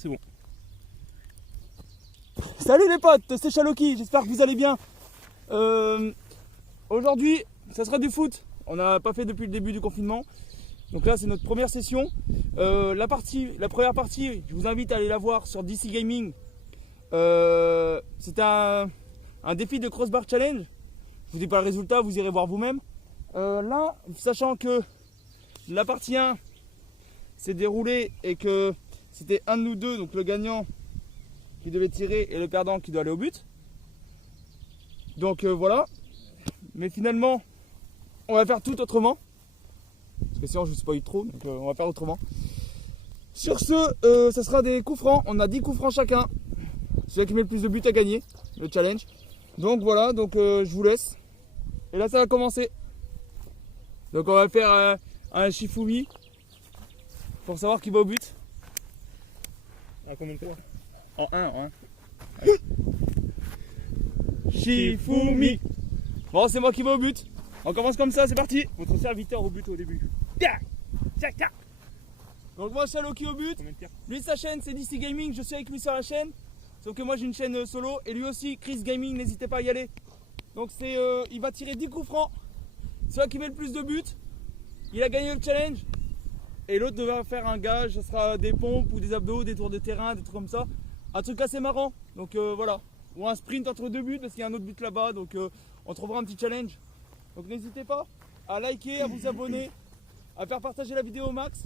c'est bon. Salut les potes, c'est Chaloki, j'espère que vous allez bien. Aujourd'hui, ça sera du foot. On n'a pas fait depuis le début du confinement. Donc là, c'est notre première session. La première partie, je vous invite à aller la voir sur DC Gaming. C'est un défi de crossbar challenge. Je vous dis pas le résultat, vous irez voir vous-même. Là, sachant que la partie 1 s'est déroulée et que c'était un de nous deux, donc le gagnant qui devait tirer et le perdant qui doit aller au but. Donc voilà. Mais finalement, on va faire tout autrement. Parce que sinon je vous spoil trop, donc on va faire autrement. Sur ce, ça sera des coups francs. On a 10 coups francs chacun. Celui qui met le plus de buts a gagné, le challenge. Donc voilà, donc je vous laisse. Et là ça va commencer. Donc on va faire un Shifumi pour savoir qui va au but. À combien de fois? En 1. Shifumi. Bon, c'est moi qui vais au but. On commence comme ça, c'est parti. Votre serviteur au but au début. Donc moi, Chaloki au but. Combien de tirs? Lui, sa chaîne, c'est DC Gaming. Je suis avec lui sur la chaîne. Sauf que moi, j'ai une chaîne solo. Et lui aussi, Chris Gaming. N'hésitez pas à y aller. Donc il va tirer 10 coups francs. Celui qui met le plus de buts, il a gagné le challenge. Et l'autre devra faire un gage. Ce sera des pompes ou des abdos, des tours de terrain, des trucs comme ça. Un truc assez marrant. Donc voilà. Ou un sprint entre deux buts parce qu'il y a un autre but là-bas. Donc on trouvera un petit challenge. Donc n'hésitez pas à liker, à vous abonner, à faire partager la vidéo au max.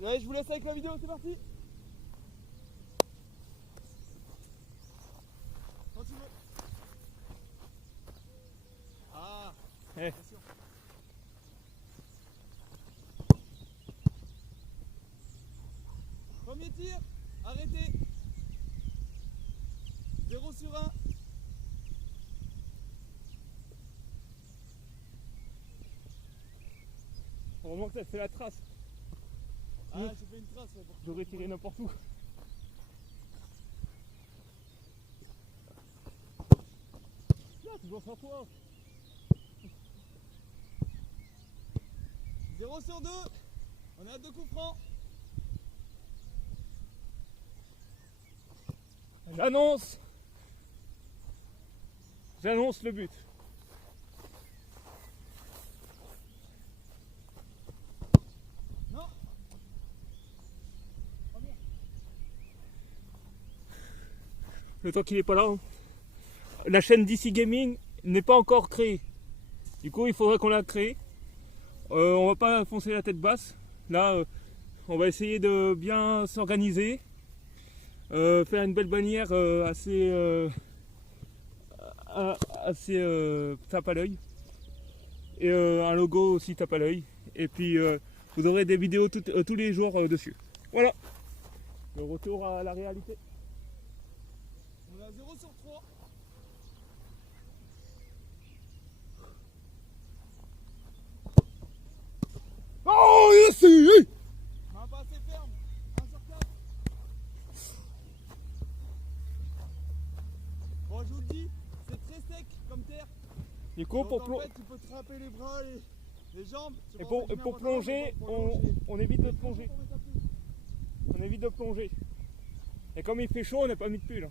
Ouais, je vous laisse avec la vidéo, c'est parti. Quand tu veux. Ah, attention. Premier tir, arrêtez. 0 sur 1. Heureusement que ça fait la trace. Ah, j'ai fait une trace. Ouais, J'aurais tiré n'importe où. Là, toujours sur toi. 0 sur 2. On est à 2 coups francs. J'annonce le but. Non. Le temps qu'il n'est pas là. La chaîne DC Gaming n'est pas encore créée. Du coup, il faudrait qu'on la crée. On va pas foncer la tête basse. Là, on va essayer de bien s'organiser. Faire une belle bannière assez tape à l'œil. Et un logo aussi tape à l'œil. Et puis, vous aurez des vidéos tous les jours dessus. Voilà. Le retour à la réalité. On est à 0 sur 3. Oh, yes! Main pas assez ferme. 1 sur 4. Bon, je vous le dis, c'est très sec comme terre. Du coup, Donc, en fait, tu peux tremper les bras, les jambes. et pour plonger, on évite de plonger. On évite de plonger. Et comme il fait chaud, on n'a pas mis de pull.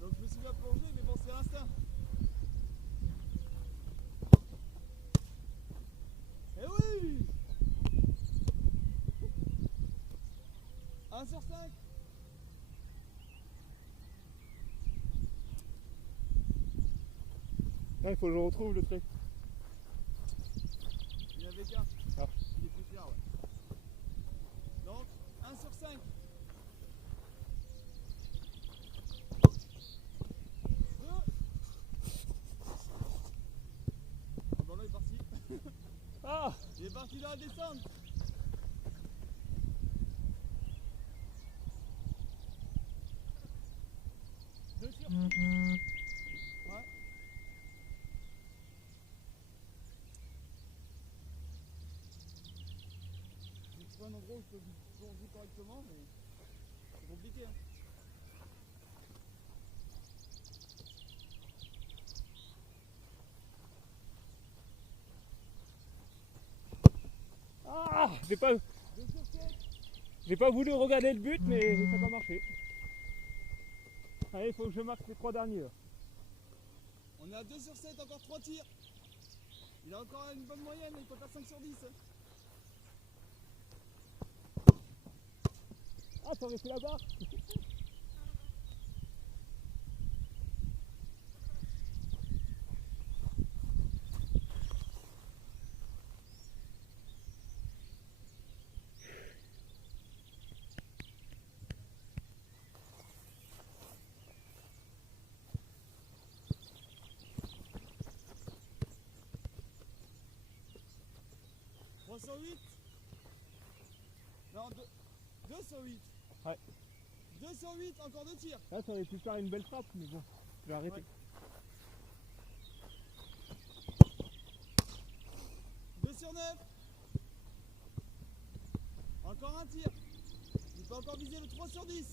Donc je me suis bien plongé, mais bon, c'est l'instinct. Eh oui! 1 sur 5. Il faut que je retrouve le trait. Il y avait qu'un. Ah. Il est plus clair, ouais. Donc, 1 sur 5. 2. Le ballon est parti. Ah! Il est parti dans la descente. Deux sur. Ouais. J'ai trouvé un endroit où je peux plonger correctement, mais c'est compliqué. Hein. Ah! J'ai pas. J'ai pas voulu regarder le but, mais ça n'a pas marché. Allez, il faut que je marque les 3 derniers. Là. On est à 2 sur 7, encore 3 tirs. Il a encore une bonne moyenne, il peut faire 5 sur 10. Ah, ça aurait fait la barre. Sur 8. Non, 2 sur 8. Ouais. 2 sur 8, encore 2 tirs. Là, ça aurait pu faire une belle frappe, mais bon, je vais arrêter. Ouais. 2 sur 9. Encore un tir. Il peut encore viser le 3 sur 10.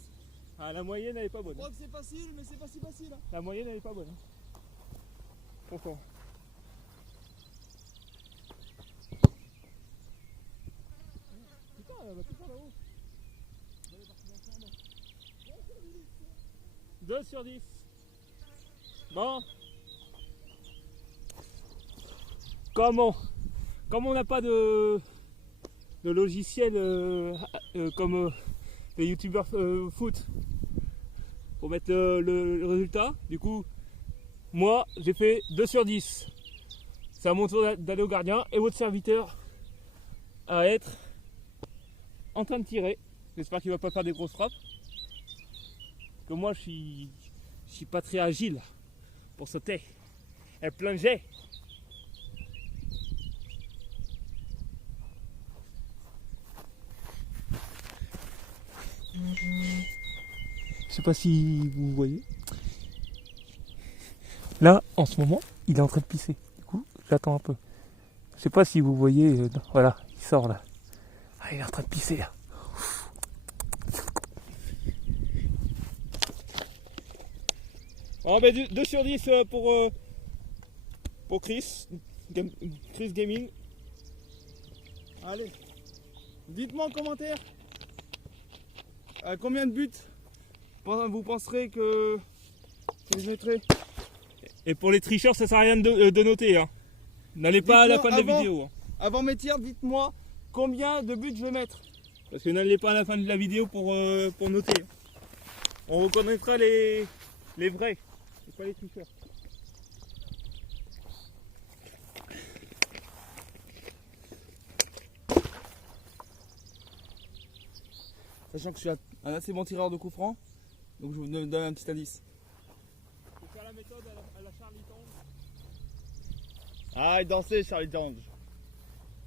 Ah, la moyenne, elle est pas bonne. Je crois que c'est facile, mais c'est pas si facile. Hein. La moyenne, elle est pas bonne. Pourquoi? Putain, elle va tout faire là-haut. 2 sur 10. Bon. Comme on n'a pas de logiciel comme les youtubeurs foot pour mettre le résultat, du coup, moi j'ai fait 2 sur 10. C'est à mon tour d'aller au gardien et votre serviteur à être en train de tirer. J'espère qu'il ne va pas faire des grosses frappes. Que moi je suis pas très agile pour sauter. Elle plongeait. Je sais pas si vous voyez. Là, en ce moment, il est en train de pisser. Du coup, j'attends un peu. Je sais pas si vous voyez. Voilà, il sort là. Ah, il est en train de pisser là. Oh, ben 2 sur 10 pour Chris. Chris Gaming. Allez. Dites-moi en commentaire à combien de buts vous penserez que je mettrai. Et pour les tricheurs, ça sert à rien de noter. Hein. N'allez pas à la fin de la vidéo. Hein. Avant mes tirs, dites-moi combien de buts je vais mettre. Parce que n'allez pas à la fin de la vidéo pour noter. On reconnaîtra les vrais, et pas les tricheurs. Sachant que je suis un assez bon tireur de coups francs, donc je vous donne un petit indice. Faut faire la méthode à la Charlie Tange. Ah, il dansait Charlie Tange.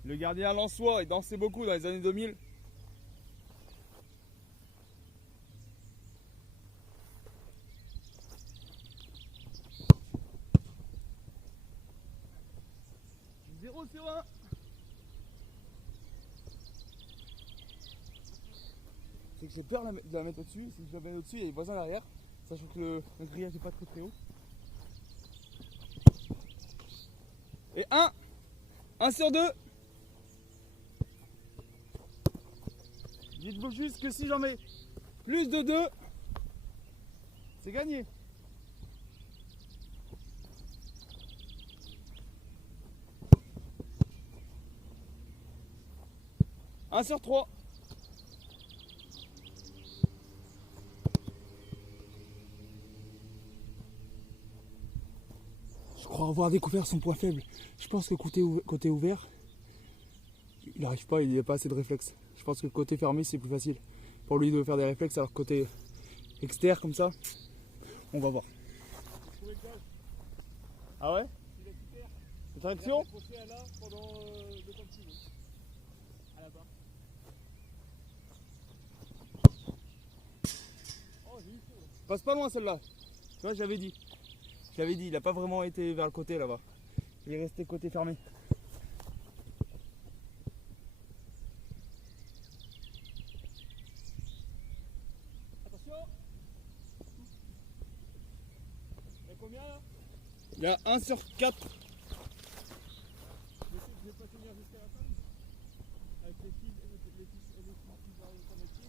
Le gardien lensois, il dansait beaucoup dans les années 2000. Zéro sur 1. C'est que j'ai peur de la mettre au-dessus. Si je la mets au-dessus, il y a les voisins derrière. Sachant que le grillage n'est pas très haut. Et 1 sur 2. Dites-vous juste que si j'en mets plus de 2, c'est gagné. Un sur 3. Je crois avoir découvert son point faible. Je pense que côté ouvert, il n'arrive pas, il n'y a pas assez de réflexes. Je pense que côté fermé, c'est plus facile pour lui de faire des réflexes, alors que côté externe, comme ça, on va voir. Ah ouais? Cette réaction? Passe pas loin celle-là. Tu vois, j'avais dit. Il n'a pas vraiment été vers le côté là-bas. Il est resté côté fermé. Attention. Il y a combien là? Il y a 1 sur 4. Je vais pas tenir jusqu'à la fin. Avec les fils qui vont sur les pieds.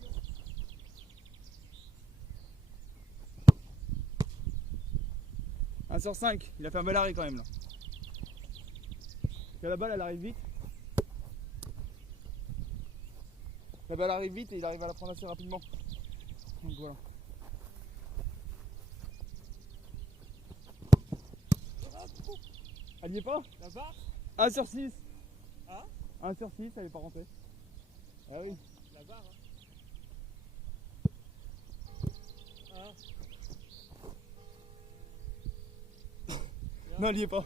1 sur 5. Il a fait un bel arrêt quand même là. La balle elle arrive vite. La balle arrive vite et il arrive à la prendre assez rapidement. Donc voilà. Elle n'y est pas? La barre? 1 sur 6. Ah? 1 sur 6, elle est pas rentrée. Ah oui. La barre. Ah. Non, elle n'y est pas.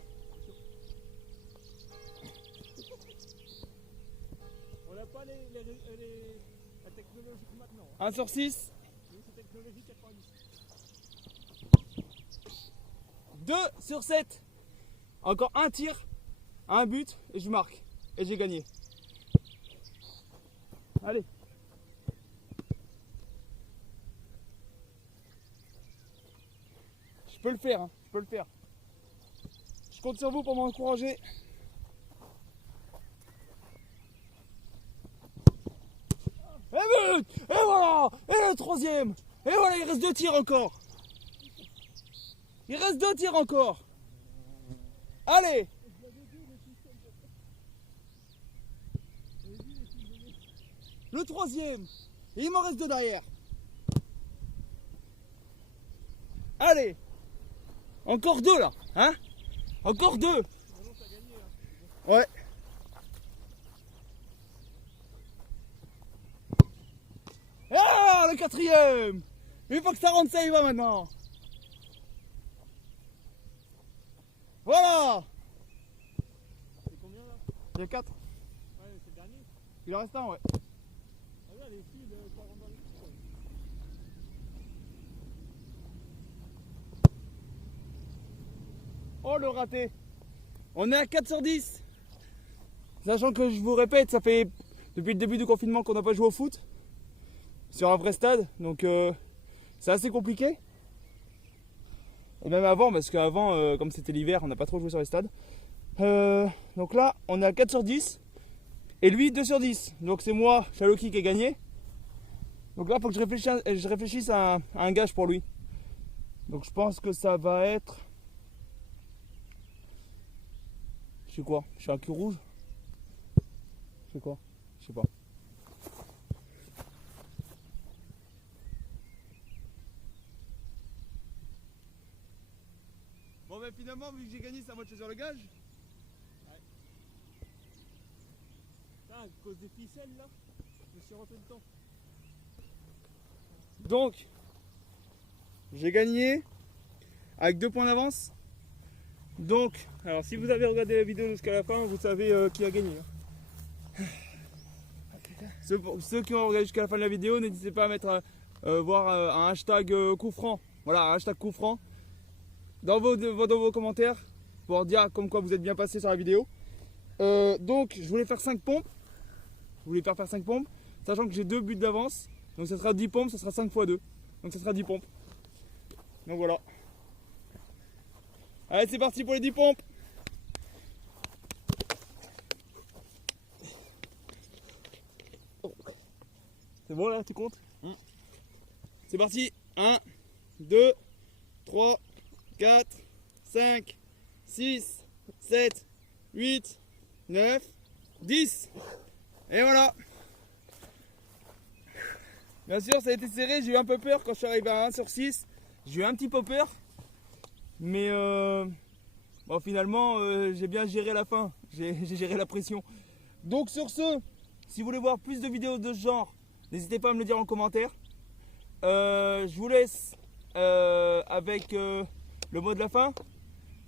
On n'a pas la technologie maintenant. 1 sur 6. Oui, c'est technologie 90. 2 sur 7. Encore un tir, un but et je marque. Et j'ai gagné. Allez. Je peux le faire, hein. Je peux le faire. Je compte sur vous pour m'encourager. Et but! Et voilà! Et le troisième! Et voilà, il reste 2 tirs encore. Il reste 2 tirs encore. Allez! Le troisième! Et il m'en reste 2 derrière. Allez! Encore 2 là, hein? Encore 2! Ouais. Ah, le quatrième! Une fois que ça rentre, ça y va maintenant. Voilà! C'est combien là? Il y a 4. Ouais, c'est le dernier. Il en reste un, ouais. Regarde les filles, ça rentre dans les filles. Oh, le raté! On est à 4 sur 10. Sachant que je vous répète, ça fait depuis le début du confinement qu'on n'a pas joué au foot. Sur un vrai stade, donc c'est assez compliqué. Et même avant, parce qu'avant, comme c'était l'hiver, on n'a pas trop joué sur les stades. Donc là, on est à 4 sur 10. Et lui, 2 sur 10. Donc c'est moi, Chaloki, qui ai gagné. Donc là, il faut que je réfléchisse à un gage pour lui. Donc je pense que ça va être... Je sais quoi? Je suis un cul rouge? Je sais quoi? Je sais pas. Bon ben finalement, vu que j'ai gagné, c'est à moi de choisir le gage. Ah, à cause des ficelles là, je me suis rentré dedans. Donc, j'ai gagné avec 2 points d'avance. Donc, Alors si vous avez regardé la vidéo jusqu'à la fin, vous savez qui a gagné. ceux qui ont regardé jusqu'à la fin de la vidéo, n'hésitez pas à mettre voir un hashtag coup franc. Voilà, un hashtag coup franc dans vos commentaires pour dire comme quoi vous êtes bien passé sur la vidéo. Donc, je voulais faire 5 pompes. Je voulais faire 5 pompes, sachant que j'ai 2 buts d'avance. Donc, ça sera 10 pompes, ça sera 5 x 2. Donc, ça sera 10 pompes. Donc, voilà. Allez, c'est parti pour les 10 pompes. C'est bon là, tu comptes? C'est parti. 1, 2, 3, 4, 5, 6, 7, 8, 9, 10. Et voilà. Bien sûr, ça a été serré. J'ai eu un peu peur quand je suis arrivé à 1 sur 6. J'ai eu un petit peu peur. Mais bon, finalement, j'ai bien géré la fin. J'ai géré la pression. Donc sur ce, si vous voulez voir plus de vidéos de ce genre, n'hésitez pas à me le dire en commentaire. Je vous laisse avec le mot de la fin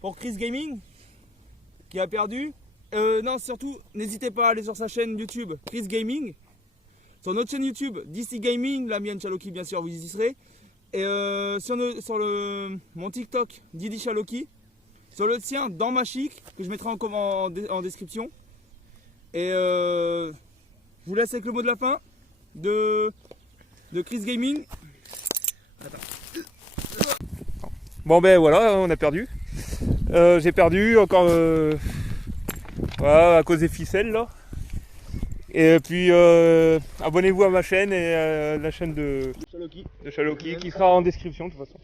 pour Chris Gaming qui a perdu. Non, surtout, n'hésitez pas à aller sur sa chaîne YouTube Chris Gaming. Sur notre chaîne YouTube DC Gaming, la mienne Chaloki, bien sûr, vous y serez. Et sur mon TikTok Didi Chaloki. Sur le sien, dans ma chic, que je mettrai en description. Et je vous laisse avec le mot de la fin de Chris Gaming. Bon ben voilà, on a perdu. J'ai perdu encore voilà, à cause des ficelles là. Et puis abonnez-vous à ma chaîne et la chaîne de Chaloki qui sera en description de toute façon.